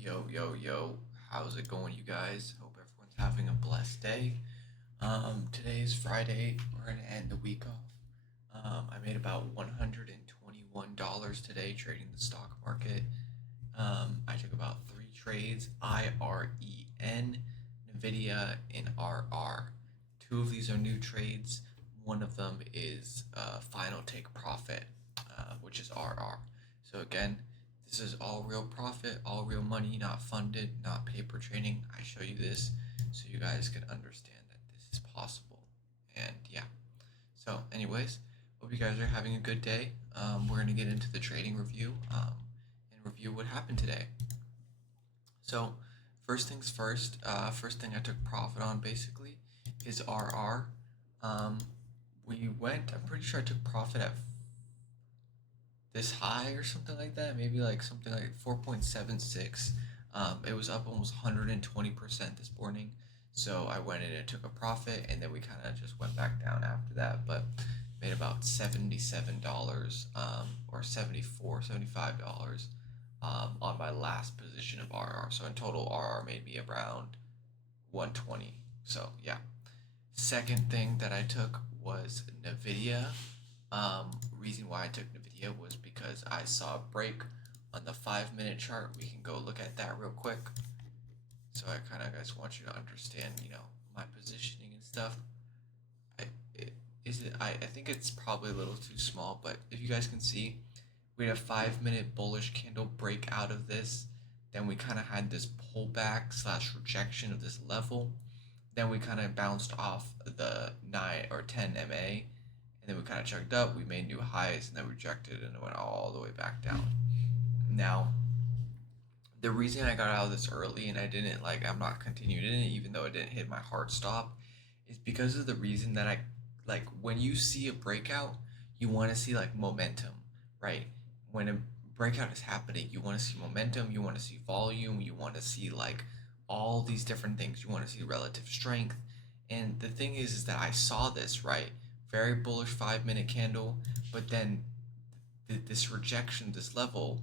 Yo, how's it going, you guys? Hope everyone's having a blessed day. Today is Friday. We're gonna end the week off. I made about $121 today trading the stock market. I took about three trades: IREN, Nvidia, and RR. Two of these are new trades. One of them is final take profit, which is RR. So again, this is all real profit, all real money, not funded, not paper trading. I show you this so you guys can understand that this is possible. And yeah. So, anyways, hope you guys are having a good day. We're gonna get into the trading review and review what happened today. So, first things first. First thing I took profit on basically is RR. Um, we went. I'm pretty sure I took profit at this high or something like that. Maybe like something like 4.76. It was up almost 120% this morning. So I went in and took a profit, and then we kind of just went back down after that. But made about $77 or 74, $75 on my last position of RR. So in total, RR made me around 120. So yeah. Second thing that I took was Nvidia. Reason why I took Nvidia was because I saw a break on the 5 minute chart. We can go look at that real quick. So I kind of guys want you to understand, my positioning and stuff. I it, is it I think it's probably a little too small, but if you guys can see, we had a 5 minute bullish candle break out of this. Then we kind of had this pullback slash rejection of this level. Then we kind of bounced off the 9 or 10 MA, and then we kind of chugged up. We made new highs and then rejected and it went all the way back down. Now, the reason I got out of this early and I'm not continuing in it even though it didn't hit my hard stop is because of the reason that I like when you see a breakout, you want to see like momentum, right? When a breakout is happening, you want to see momentum, you want to see volume, you want to see like all these different things. You want to see relative strength. And the thing is that I saw this, right? Very bullish 5 minute candle, but then this rejection, this level,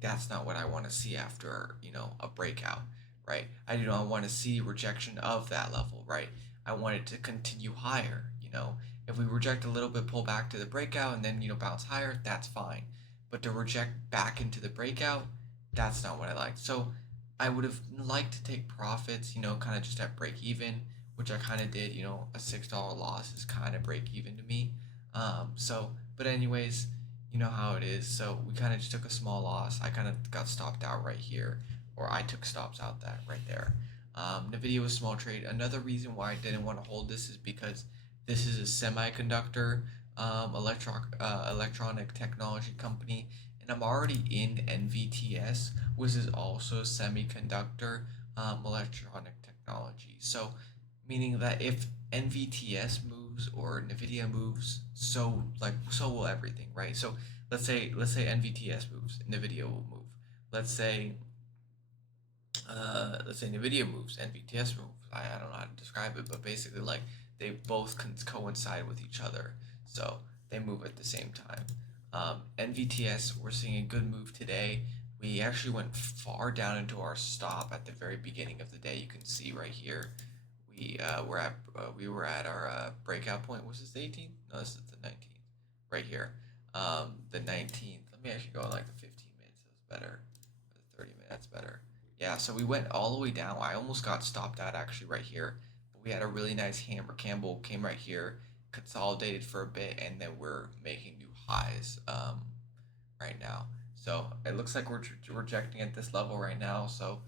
that's not what I want to see after a breakout, right? I do not want to see rejection of that level, right? I want it to continue higher. If we reject a little bit, pull back to the breakout, and then bounce higher, that's fine. But to reject back into the breakout, that's not what I like. So I would have liked to take profits, kind of just at break even, which I kind of did. A $6 loss is kind of break even to me. But anyways, you know how it is. So we kind of just took a small loss. I kind of got stopped out right here, or I took stops out that right there. Nvidia was small trade. Another reason why I didn't want to hold this is because this is a semiconductor electronic technology company, and I'm already in NVTS, which is also semiconductor electronic technology. So meaning that if NVTS moves or Nvidia moves, so will everything, right? So let's say NVTS moves, Nvidia will move. Let's say let's say Nvidia moves, NVTS moves. I don't know how to describe it, but basically like they both can coincide with each other, so they move at the same time. NVTS, we're seeing a good move today. We actually went far down into our stop at the very beginning of the day. You can see right here we were at our breakout point. Was this the 18th? No, this is the 19th. Right here, the 19th. Let me actually go on like the 15 minutes. That's better. The 30 minutes better. Yeah. So we went all the way down. I almost got stopped out actually right here, but we had a really nice hammer. Campbell came right here, consolidated for a bit, and then we're making new highs right now. So it looks like we're rejecting at this level right now. So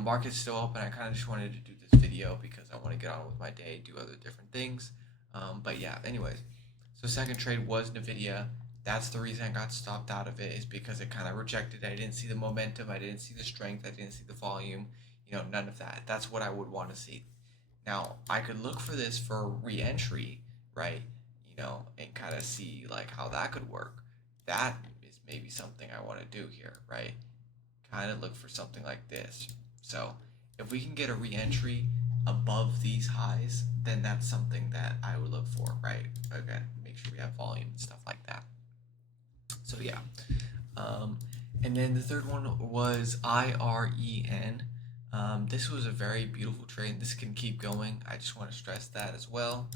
market's still open. I kind of just wanted to do this video because I want to get on with my day, do other different things. But yeah, anyways. So second trade was Nvidia. That's the reason I got stopped out of it is because it kind of rejected. I didn't see the momentum. I didn't see the strength. I didn't see the volume. None of that. That's what I would want to see. Now I could look for this for re-entry, right? And kind of see like how that could work. That is maybe something I want to do here, right? Kind of look for something like this. So if we can get a re-entry above these highs, then that's something that I would look for, right? Again, make sure we have volume and stuff like that. So yeah, um, And then the third one was IREN. This was a very beautiful trade. This can keep going. I just want to stress that as well.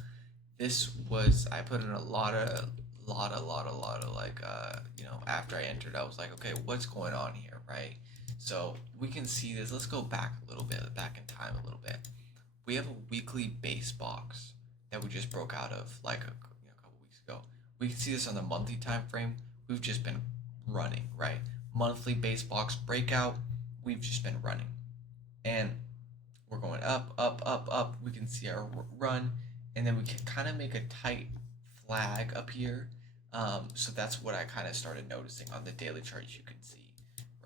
This was I put in a lot of like after I entered I was like, okay, what's going on here, right? So we can see this. Let's go back a little bit, back in time a little bit. We have a weekly base box that we just broke out of like a couple weeks ago. We can see this on the monthly time frame. We've just been running, right? Monthly base box breakout. We've just been running, and we're going up, up, up, up. We can see our run, and then we can kind of make a tight flag up here. So that's what I kind of started noticing on the daily chart. You can see,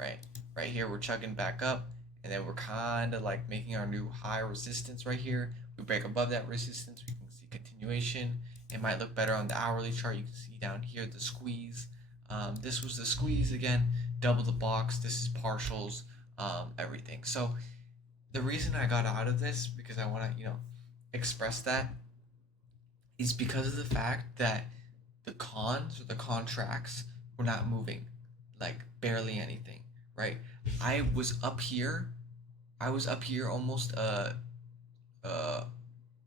right, right here we're chugging back up, and then we're kind of like making our new high resistance right here. We break above that resistance, we can see continuation. It might look better on the hourly chart. You can see down here the squeeze. This was the squeeze again, double the box. This is partials, everything. So the reason I got out of this because I want to, express that is because of the fact that the cons or the contracts were not moving, like barely anything, right? I was up here. I was up here uh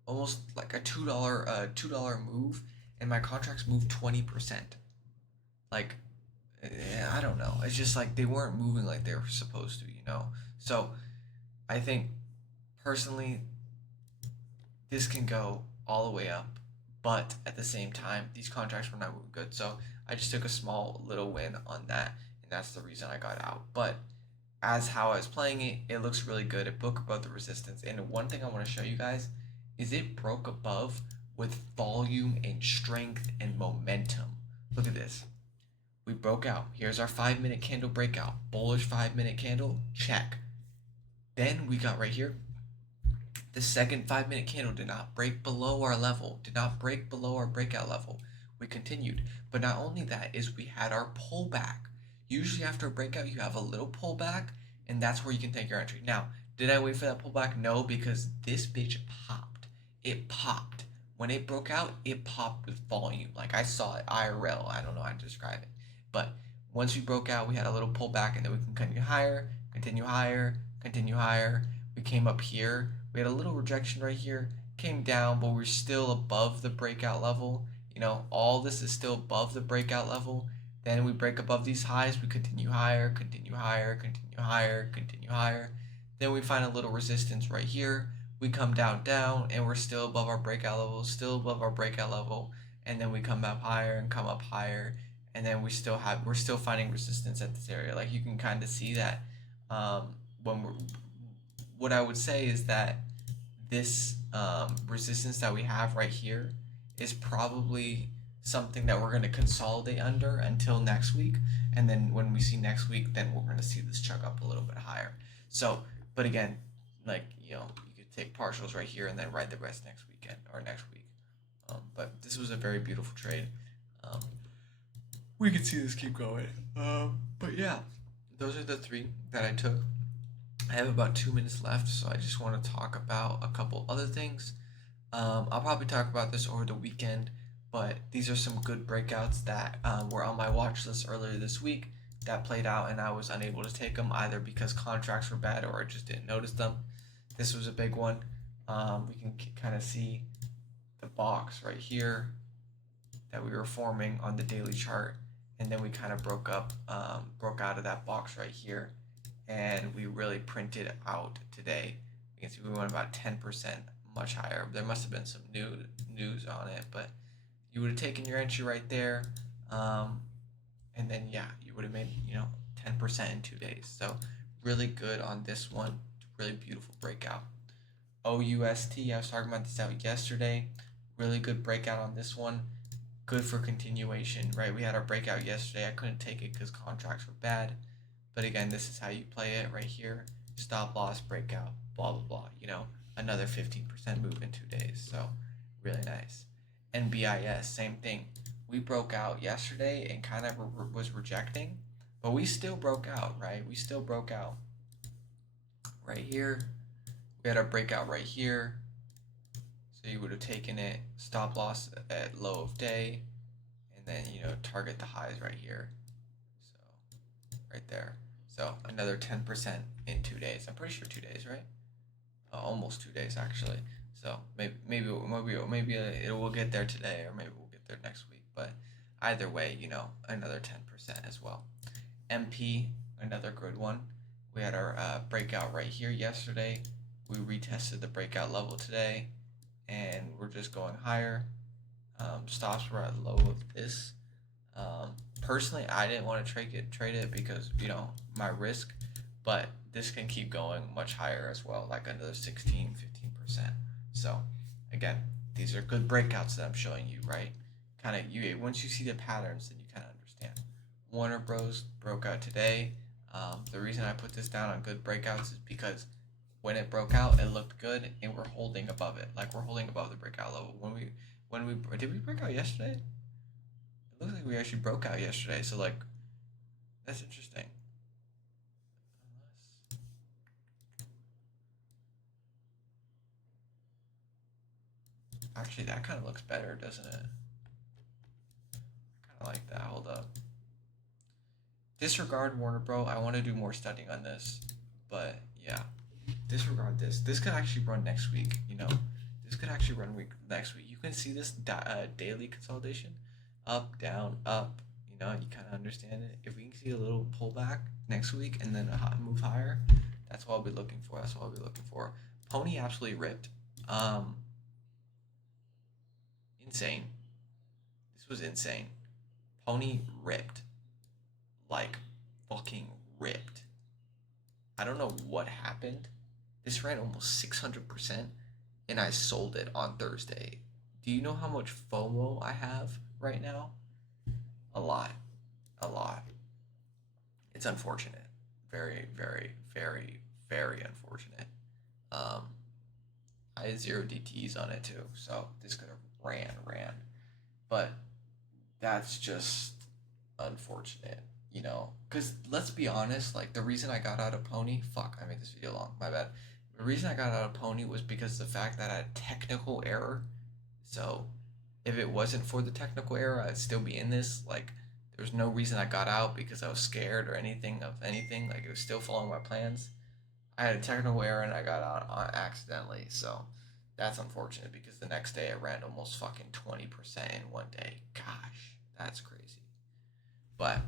almost like a $2 move, and my contracts moved 20%. Like I don't know. It's just like they weren't moving like they were supposed to. So I think personally this can go all the way up, but at the same time, these contracts were not moving good. So I just took a small little win on that, and that's the reason I got out. But as how I was playing it, it looks really good. It broke above the resistance. And one thing I want to show you guys is it broke above with volume and strength and momentum. Look at this. We broke out. Here's our 5 minute candle breakout. Bullish 5 minute candle, check. Then we got right here. The second 5 minute candle did not break below our level, did not break below our breakout level. We continued. But not only that is we had our pullback. Usually after a breakout, you have a little pullback, and that's where you can take your entry. Now, did I wait for that pullback? No, because this bitch popped. It popped. When it broke out, it popped with volume. Like I saw it IRL. I don't know how to describe it. But once we broke out, we had a little pullback, and then we can continue higher, continue higher, continue higher. We came up here. We had a little rejection right here, came down, but we're still above the breakout level. All this is still above the breakout level. Then we break above these highs, we continue higher, continue higher, continue higher, continue higher. Then we find a little resistance right here. We come down, and we're still above our breakout level, still above our breakout level. And then we come up higher and come up higher. And then we're still finding resistance at this area. Like you can kind of see that when we're, what I would say is that this resistance that we have right here is probably something that we're going to consolidate under until next week. And then when we see next week, then we're going to see this chug up a little bit higher. So, but again, like, you could take partials right here and then ride the rest next weekend or next week. But this was a very beautiful trade. Um, we could see this keep going. But yeah, those are the three that I took. I have about 2 minutes left, so I just want to talk about a couple other things. I'll probably talk about this over the weekend, but these are some good breakouts that were on my watch list earlier this week that played out, and I was unable to take them either because contracts were bad or I just didn't notice them. This was a big one. We can kind of see the box right here that we were forming on the daily chart, and then we kind of broke out of that box right here, and we really printed out today. You can see we went about 10% much higher. There must have been some news on it, but you would have taken your entry right there, and then yeah, you would have made 10% in 2 days. So really good on this one. Really beautiful breakout. OUST, I was talking about this out yesterday. Really good breakout on this one. Good for continuation, right? We had our breakout yesterday. I couldn't take it because contracts were bad. But again, this is how you play it right here. Stop loss, breakout, blah, blah, blah. Another 15% move in 2 days. So really nice. NBIS, same thing. We broke out yesterday and kind of was rejecting, but we still broke out, right? We still broke out right here. We had our breakout right here. So you would have taken it, stop loss at low of day, and then, target the highs right here. So right there. So another 10% in 2 days. I'm pretty sure 2 days, right? Almost 2 days actually. So maybe it will get there today, or maybe we'll get there next week. But either way, another 10% as well. MP, another good one. We had our breakout right here yesterday. We retested the breakout level today, and we're just going higher. Stops were at low of this. Personally, I didn't want to trade it because my risk, but this can keep going much higher as well, like another 16-15%. So again, these are good breakouts that I'm showing you, right? Kind of you once you see the patterns, then you kind of understand. Warner Bros broke out today. The reason I put this down on good breakouts is because when it broke out, it looked good, and we're holding above it. Like we're holding above the breakout level. When we did we break out yesterday? It looks like we actually broke out yesterday. So like that's interesting. Actually, that kind of looks better, doesn't it? Kind of like that. Hold up. Disregard Warner Bro. I want to do more studying on this, but yeah, disregard this. This could actually run next week. This could actually run next week. You can see this daily consolidation, up, down, up. You kind of understand it. If we can see a little pullback next week and then a hot move higher, that's what I'll be looking for. That's what I'll be looking for. Pony absolutely ripped. Insane. This was insane. Pony ripped. Like fucking ripped. I don't know what happened. This ran almost 600%, and I sold it on Thursday. Do you know how much FOMO I have right now? A lot. A lot. It's unfortunate. Very, very, very, very unfortunate. Um, I had zero DTs on it too, so this could have ran. But that's just unfortunate, Because let's be honest, like the reason I got out of Pony, fuck, I made this video long, my bad. The reason I got out of Pony was because of the fact that I had a technical error. So if it wasn't for the technical error, I'd still be in this. Like, there's no reason I got out because I was scared or anything of anything. Like, it was still following my plans. I had a technical error and I got out accidentally. So that's unfortunate because the next day I ran almost fucking 20% in one day. Gosh, that's crazy. But,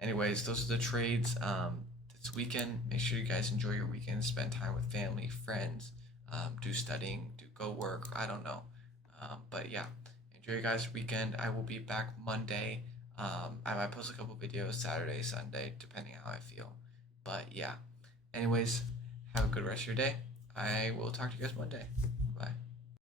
anyways, those are the trades this weekend. Make sure you guys enjoy your weekend. Spend time with family, friends, do studying, do go work. I don't know. But yeah, enjoy your guys' weekend. I will be back Monday. I might post a couple videos Saturday, Sunday, depending how I feel. But yeah, anyways, have a good rest of your day. I will talk to you guys Monday. Bye.